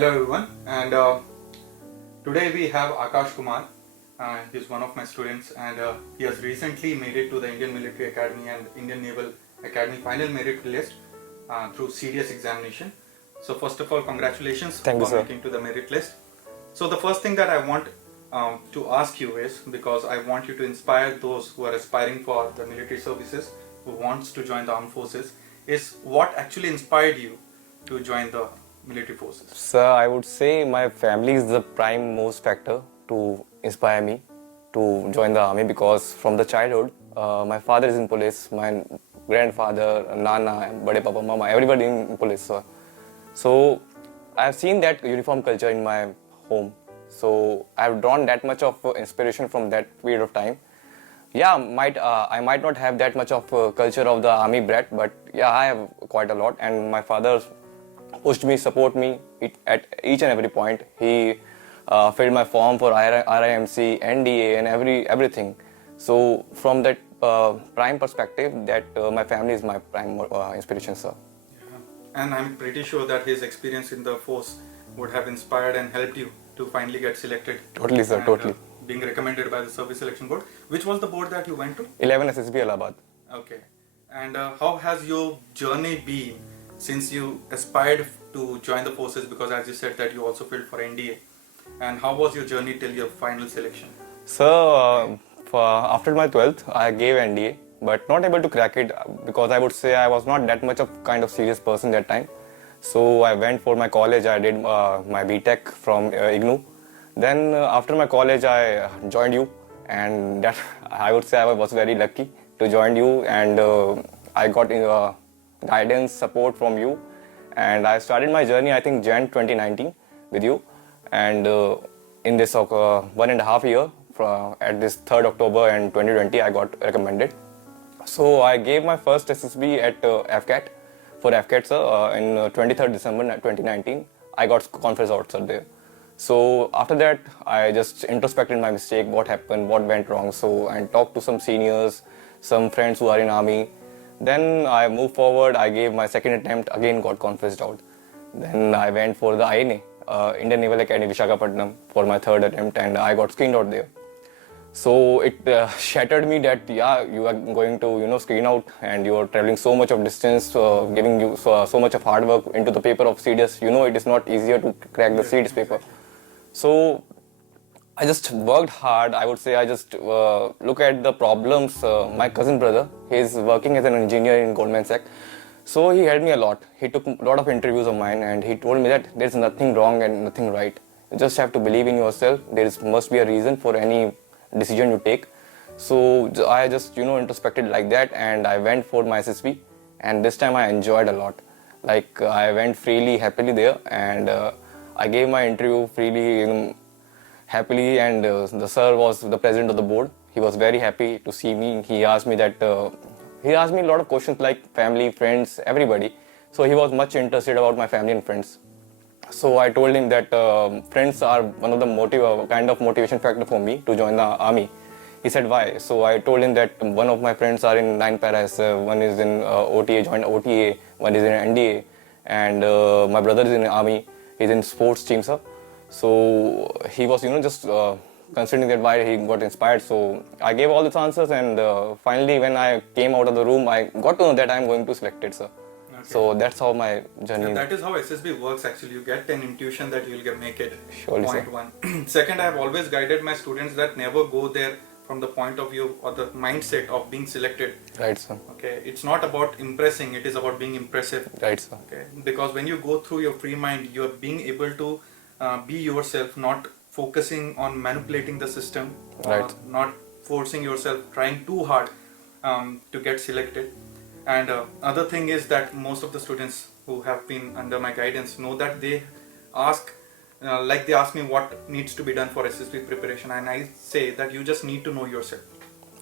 Hello everyone, and today we have Akash Kumar. He's one of my students, and he has recently made it to the Indian Military Academy and Indian Naval Academy final merit list through serious examination. So first of all, congratulations Thank you, for sir. making to the merit list. So the first thing that I want to ask you is, because I want you to inspire those who are aspiring for the military services, who wants to join the armed forces, is what actually inspired you to join the military forces? Sir, I would say my family is the prime most factor to inspire me to join the army, because from the childhood, my father is in police, my grandfather, Nana, Bade Papa, Mama, everybody in police, sir. So I've seen that uniform culture in my home. So I've drawn that much of inspiration from that period of time. Yeah, I might not have that much of culture of the army brat, but yeah, I have quite a lot. And my father pushed me, support me at each and every point. He filled my form for RIMC, NDA, and everything. So from that prime perspective, that my family is my prime inspiration, sir. Yeah. And I'm pretty sure that his experience in the force would have inspired and helped you to finally get selected. Totally, sir, and, totally. Being recommended by the Service Selection Board. Which was the board that you went to? 11 SSB Allahabad. Okay. And how has your journey been since you aspired to join the forces, because as you said that you also filled for NDA, and how was your journey till your final selection? So after my 12th, I gave NDA, but not able to crack it, because I would say I was not that much of kind of serious person that time. So I went for my college. I did my BTech from IGNU. Then after my college, I joined you, and that I would say I was very lucky to join you, and I got guidance, support from you, and I started my journey, I think, Jan 2019 with you, and in this 1.5 year, at this 3rd October and 2020, I got recommended. So I gave my first SSB at FCAT, for FCAT, sir, in 23rd December 2019. I got conference outside there. So after that, I just introspected my mistake, what happened, what went wrong. So I talked to some seniors, some friends who are in army. Then I moved forward. I gave my second attempt, again got confessed out. Then I went for the INA, Indian Naval Academy, Visakhapatnam, for my third attempt, and I got screened out there. So it shattered me that, yeah, you are going to, screen out, and you are traveling so much of distance, giving you so much of hard work into the paper of CDS. It is not easier to crack the CDS paper. So I just worked hard. I would say I just look at the problems. My cousin brother, he's working as an engineer in Goldman Sachs. So he helped me a lot. He took a lot of interviews of mine, and he told me that there's nothing wrong and nothing right. You just have to believe in yourself. Must be a reason for any decision you take. So I just, introspected like that, and I went for my SSB, and this time I enjoyed a lot. Like I went freely, happily there, and I gave my interview freely, happily, and the sir was the president of the board. He was very happy to see me. He asked me a lot of questions like family, friends, everybody. So he was much interested about my family and friends. So I told him that friends are one of the kind of motivation factor for me to join the army. He said, why? So I told him that one of my friends are in 9 paras, one is in OTA, joined OTA, one is in NDA, and my brother is in army, he's in sports team, sir. So he was, just considering that why he got inspired. So I gave all these answers, and finally when I came out of the room, I got to know that I'm going to select it, sir. Okay. So that's how my journey. So that is how SSB works actually. You get an intuition that you'll make it. Surely, point sir. One. Second, I have always guided my students that never go there from the point of view or the mindset of being selected. Right, sir. Okay, it's not about impressing, it is about being impressive. Right, sir. Okay, because when you go through your free mind, you are being able to be yourself, not focusing on manipulating the system, right, not forcing yourself, trying too hard to get selected. And other thing is that most of the students who have been under my guidance know that they ask, they ask me what needs to be done for SSB preparation, and I say that you just need to know yourself,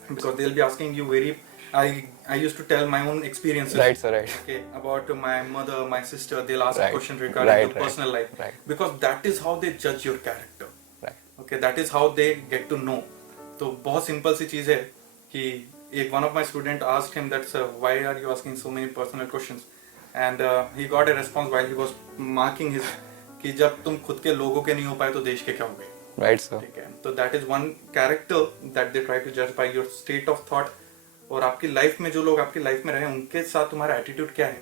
because they'll be asking you I used to tell my own experiences. Right, sir, right. Okay, about my mother, my sister, they'll ask right. questions regarding right, your personal life. Right. Because that is how they judge your character. Right. Okay, that is how they get to know. तो बहुत simple सी चीज़ है कि one of my student asked him that, sir, why are you asking so many personal questions? And he got a response while he was marking his कि जब तुम खुद के लोगों के नहीं हो पाए तो देश के क्या होंगे. Right, sir. ठीक है, तो that is one character that they try to जज by your state of thought. और आपकी लाइफ में जो लोग आपकी लाइफ में रहे उनके साथ तुम्हारा एटीट्यूड क्या है,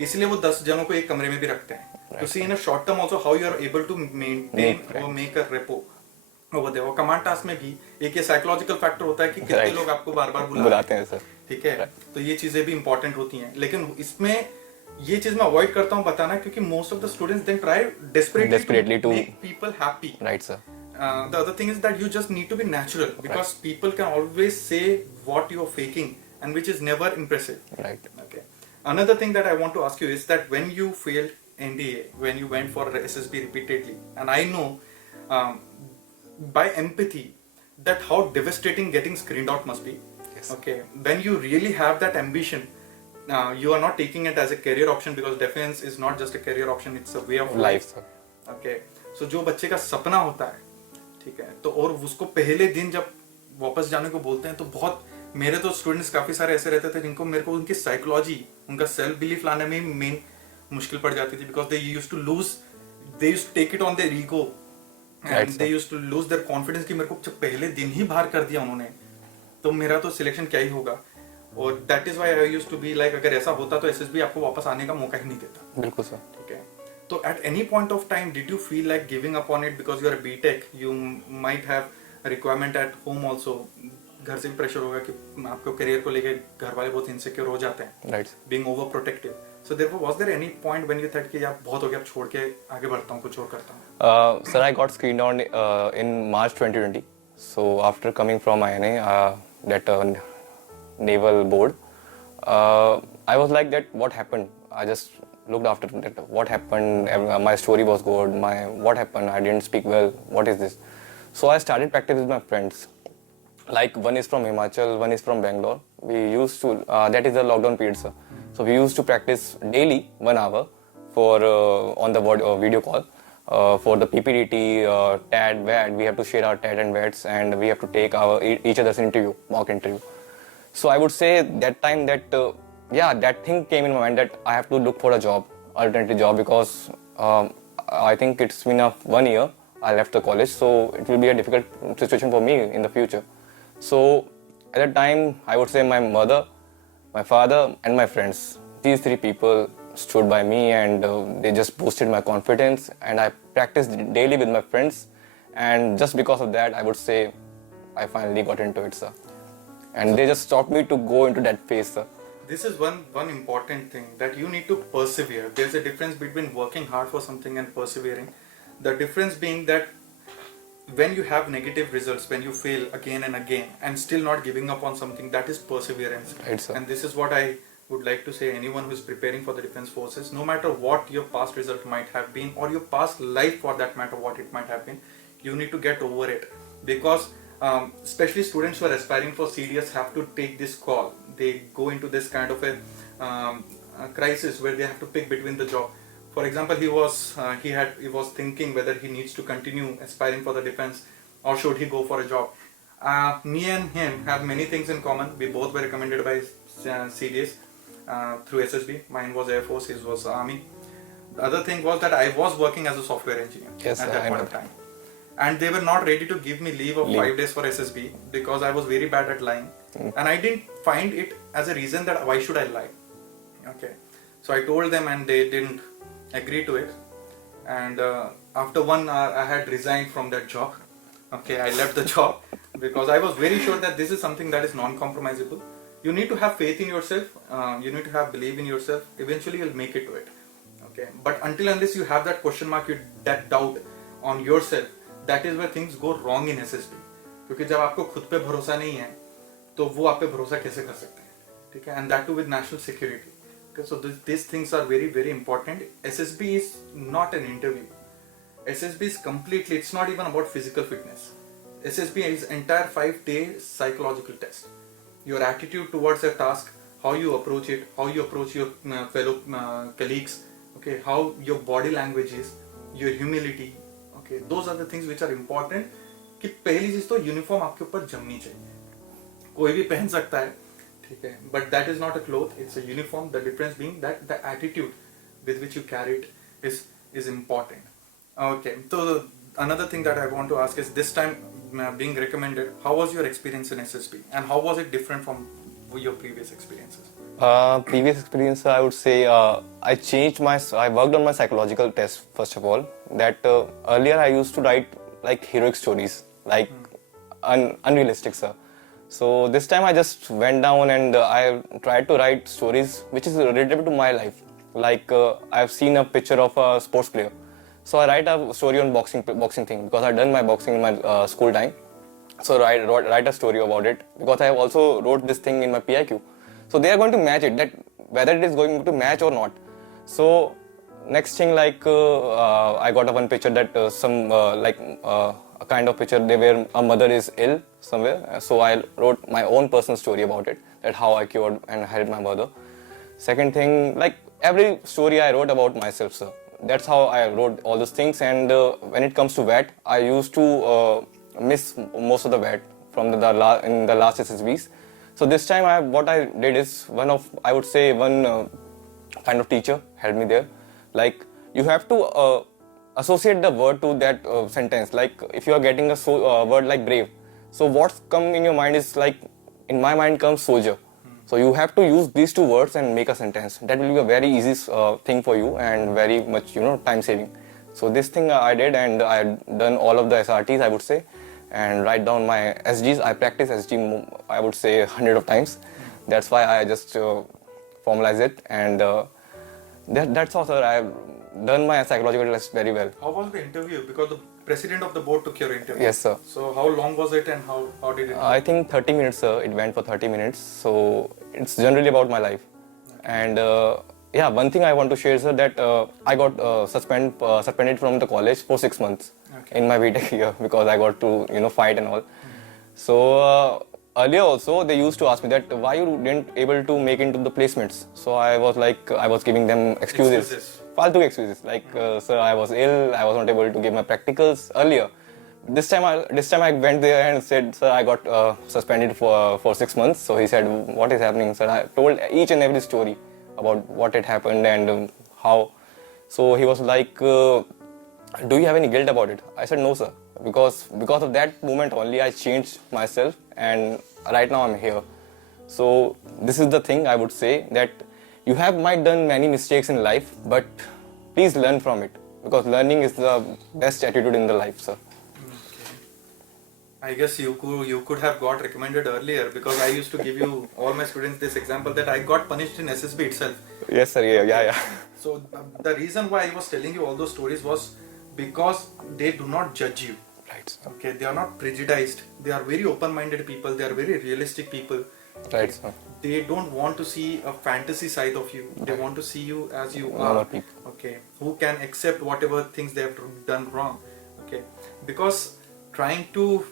इसलिए वो 10 जनों को एक कमरे में भी रखते हैं. तो see in a short term also how you are able to maintain और make a rapport over there. और कमांड टास्क में भी एक ये साइकोलॉजिकल फैक्टर होता है कि कितने लोग आपको बार-बार बुलाते हैं. सर. ठीक है, तो ये चीजें भी इंपॉर्टेंट होती हैं. लेकिन इसमें ये चीज मैं अवॉइड करता हूं बताना, क्योंकि most of the students then try desperately to make people happy. Right, sir. The other thing is that you just need to be natural, because people can always say what you're faking, and which is never impressive. Right. Okay. Another thing that I want to ask you is that when you failed NDA, when you went for SSB repeatedly, and I know by empathy that how devastating getting screened out must be. Yes. Okay. When you really have that ambition, you are not taking it as a career option, because defense is not just a career option, it's a way of Life, sir. Okay. So जो बच्चे का सपना होता है, ठीक है, तो और उसको पहले दिन जब वापस जाने को बोलते हैं तो बहुत, मेरे तो स्टूडेंट्स काफी सारे ऐसे रहते थे जिनको मेरे को उनकी साइकोलॉजी, उनका सेल्फ बिलीफ लाने में मेन मुश्किल पड़ जाती थी, because they used to take it on their ego and they used to lose their confidence कि मेरे को जब पहले दिन ही बाहर कर दिया उन्होंने तो मेरा तो सिलेक्शन क्या ही होगा. और that is why I used to be like, अगर ऐसा होता तो एसएसबी आपको वापस आने का मौका ही नहीं देता. बिल्कुल सर. ठीक है, तो at any point of time did you feel like giving up on it, because you are a BTech, you might have a requirement at home also, घर से भी प्रेशर होगा कि आपको करियर को लेके घर वाले बहुत इनसिक्योर हो जाते हैं. Right. Being over protective. So therefore was there any point when you thought कि यार बहुत हो गया, अब छोड़ के आगे बढ़ता हूँ, कुछ और करता हूँ? Sir, I got screened on in March 2020. So after coming from INA, that naval board, I was like that. What happened? I just looked after that. What happened? My story was good. What happened? I didn't speak well. What is this? So I started practice with my friends. Like one is from Himachal, one is from Bangalore. We used to. That is the lockdown period, sir. So we used to practice daily 1 hour for on the video call. For the PPDT, TAD, VAD, we have to share our TAD and VADs, and we have to take our each other's interview, mock interview. So I would say that time that that thing came in my mind that I have to look for a job, alternative job, because I think it's been 1 year I left the college, so it will be a difficult situation for me in the future. So at that time I would say my mother, my father and my friends, these 3 people stood by me, and they just boosted my confidence, and I practiced daily with my friends, and just because of that I would say I finally got into it, sir. And they just taught me to go into that phase, sir. This is one important thing, that you need to persevere. There's a difference between working hard for something and persevering. The difference being that when you have negative results, when you fail again and again and still not giving up on something, that is perseverance. Right, sir. And this is what I would like to say, anyone who is preparing for the defense forces, no matter what your past result might have been, or your past life for that matter, what it might have been, you need to get over it. Because especially students who are aspiring for CDS have to take this call. They go into this kind of a crisis where they have to pick between the job. For example, he was thinking whether he needs to continue aspiring for the defense or should he go for a job. Me and him have many things in common. We both were recommended by CDS through SSB. Mine was Air Force, his was Army. The other thing was that I was working as a software engineer at that point of time. And they were not ready to give me leave of 5 days for SSB because I was very bad at lying. And I didn't find it as a reason that why should I lie. Okay, so I told them and they didn't agree to it. And after 1 hour I had resigned from that job. Okay, I left the job because I was very sure that this is something that is non-compromisable. You need to have faith in yourself. You need to have belief in yourself. Eventually you'll make it to it. Okay, but until unless you have that question mark, that doubt on yourself, that is where things go wrong in SSB. क्योंकि जब आपको खुद पे भरोसा नहीं है तो वो आप पे भरोसा कैसे कर सकते हैं, ठीक है? And that too with national security. Okay, so these things are very very important. SSB is not an interview. SSB is completely, it's not even about physical fitness. SSB is entire 5-day psychological test. Your attitude towards a task, how you approach it, how you approach your fellow colleagues, okay, how your body language is, your humility, okay, those are the things which are important. कि पहली चीज तो uniform आपके ऊपर जमनी चाहिए. कोई भी पहन सकता है, ठीक है, but that is not a cloth, it's a uniform. The difference being that the attitude with which you carry it is important. Okay. So another thing that I want to ask is this time being recommended, how was your experience in SSB and how was it different from your previous experiences? Previous experience, I would say I worked on my psychological test first of all. That earlier I used to write like heroic stories, like unrealistic, sir. So this time I just went down and I tried to write stories which is related to my life. Like I've seen a picture of a sports player, so I write a story on boxing thing because I've done my boxing in my school time. So write a story about it because I have also wrote this thing in my PIQ. So they are going to match it, that whether it is going to match or not. So next thing, like I got a one picture that a kind of picture they where a mother is ill somewhere. So I wrote my own personal story about it, that how I cured and helped my mother. Second thing, like every story I wrote about myself, sir. That's how I wrote all those things. And when it comes to VAT, I used to miss most of the VAT from in the last SSBs. So this time, what I did is I would say one kind of teacher helped me there. Like you have to associate the word to that sentence. Like if you are getting a word like brave, so what's come in your mind is like, in my mind comes soldier. So you have to use these two words and make a sentence. That will be a very easy thing for you and very much time saving. So this thing I did, and I had done all of the SRTs, I would say, and write down my SGs. I practice SG I would say 100 of times. That's why I just formalize it, and that's all, sir. I've done my psychological test very well. How was the interview? Because the president of the board took your interview. Yes, sir. So how long was it and how did it go? I think 30 minutes, sir. It went for 30 minutes. So it's generally about my life. And yeah, one thing I want to share, sir, that I got suspended from the college for 6 months in my BTech year because I got to fight and all. So earlier also they used to ask me that why you didn't able to make into the placements. So I was like, I was giving them excuses. Faltu excuses, like sir, I was ill, I was not able to give my practicals earlier. This time I went there and said, sir, I got suspended for 6 months. So he said, what is happening, sir? I told each and every story about what had happened and how. So he was like, do you have any guilt about it? I said, no, sir, because of that moment only I changed myself, and right now I'm here. So this is the thing I would say, that you might done many mistakes in life, but please learn from it, because learning is the best attitude in the life, sir. I guess you could have got recommended earlier, because I used to give you all my students this example that I got punished in SSB itself. Yes, sir. Yeah. So the reason why I was telling you all those stories was because they do not judge you. Right, sir. Okay, they are not prejudiced. They are very open-minded people. They are very realistic people. Right, sir. They don't want to see a fantasy side of you. They want to see you as you Normal are. people. Okay, who can accept whatever things they have done wrong. Okay, because trying to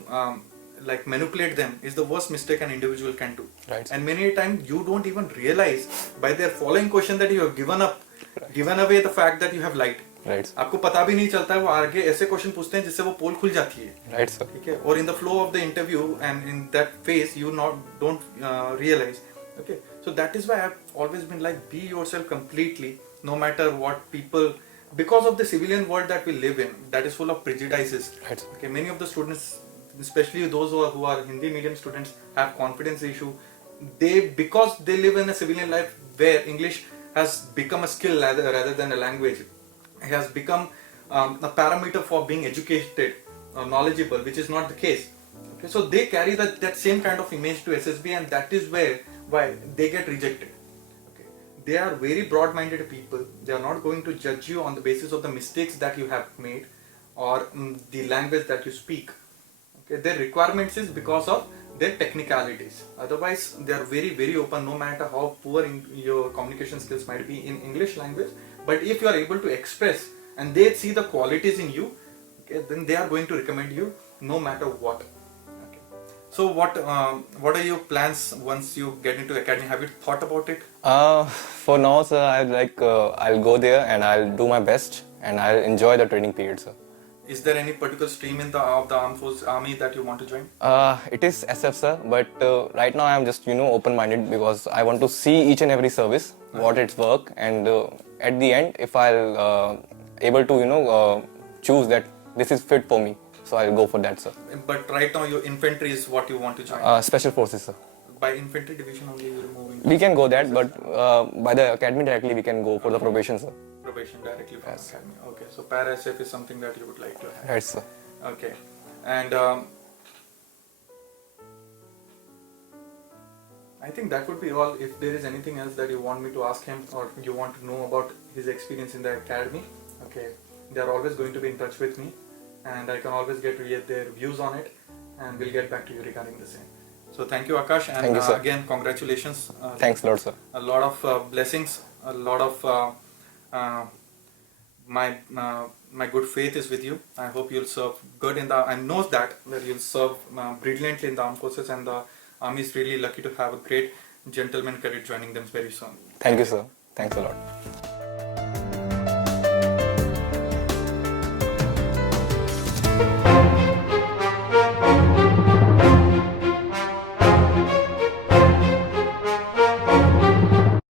like manipulate them is the worst mistake an individual can do. Right. And many a time you don't even realize by their following question that you have given away the fact that you have lied. Right. आपको पता भी नहीं चलता है, वो आगे ऐसे question पूछते हैं जिससे वो पोल खुल जाती है. Right, sir. ठीक है, और in the flow of the interview and in that phase you don't realize. Okay, so that is why I've always been like, be yourself completely, no matter what people, because of the civilian world that we live in, that is full of prejudices. Right. Okay, many of the students, especially those who are Hindi medium students, have confidence issue. Because they live in a civilian life where English has become a skill rather than a language. It has become a parameter for being educated, knowledgeable, which is not the case. Okay, so they carry that same kind of image to SSB, and that is why they get rejected. Okay, they are very broad-minded people. They are not going to judge you on the basis of the mistakes that you have made or the language that you speak. Okay, their requirements is because of their technicalities. Otherwise, they are very, very open, no matter how poor your communication skills might be in English language. But if you are able to express and they see the qualities in you, okay, then they are going to recommend you no matter what. Okay. So what are your plans once you get into academy? Have you thought about it? For now, sir, I'll go there and I'll do my best and I'll enjoy the training period, sir. Is there any particular stream in the armed force army that you want to join? It is SF, sir, but right now I'm just open-minded because I want to see each and every service, what its work, and at the end, if I'll able to choose that this is fit for me. So I'll go for that, sir. But right now your infantry is what you want to join. Special forces, sir. By infantry division only you will move into We can go that, but by the academy directly we can go for the probation, sir. probation directly from Yes. academy. Okay, so para SF is something that you would like to have. Yes, sir. Okay, and I think that would be all. If there is anything else that you want me to ask him or you want to know about his experience in the academy, okay, they are always going to be in touch with me, and I can always get their views on it, and we'll get back to you regarding the same. So thank you, Akash, and Thank you, sir. again congratulations. Thanks a lot, sir. A lot of blessings, a lot of my good faith is with you. I hope you'll serve good in the. I know that you'll serve brilliantly in the armed forces, and the army is really lucky to have a great gentleman cadet joining them very soon. Thank you, sir. Thanks a lot.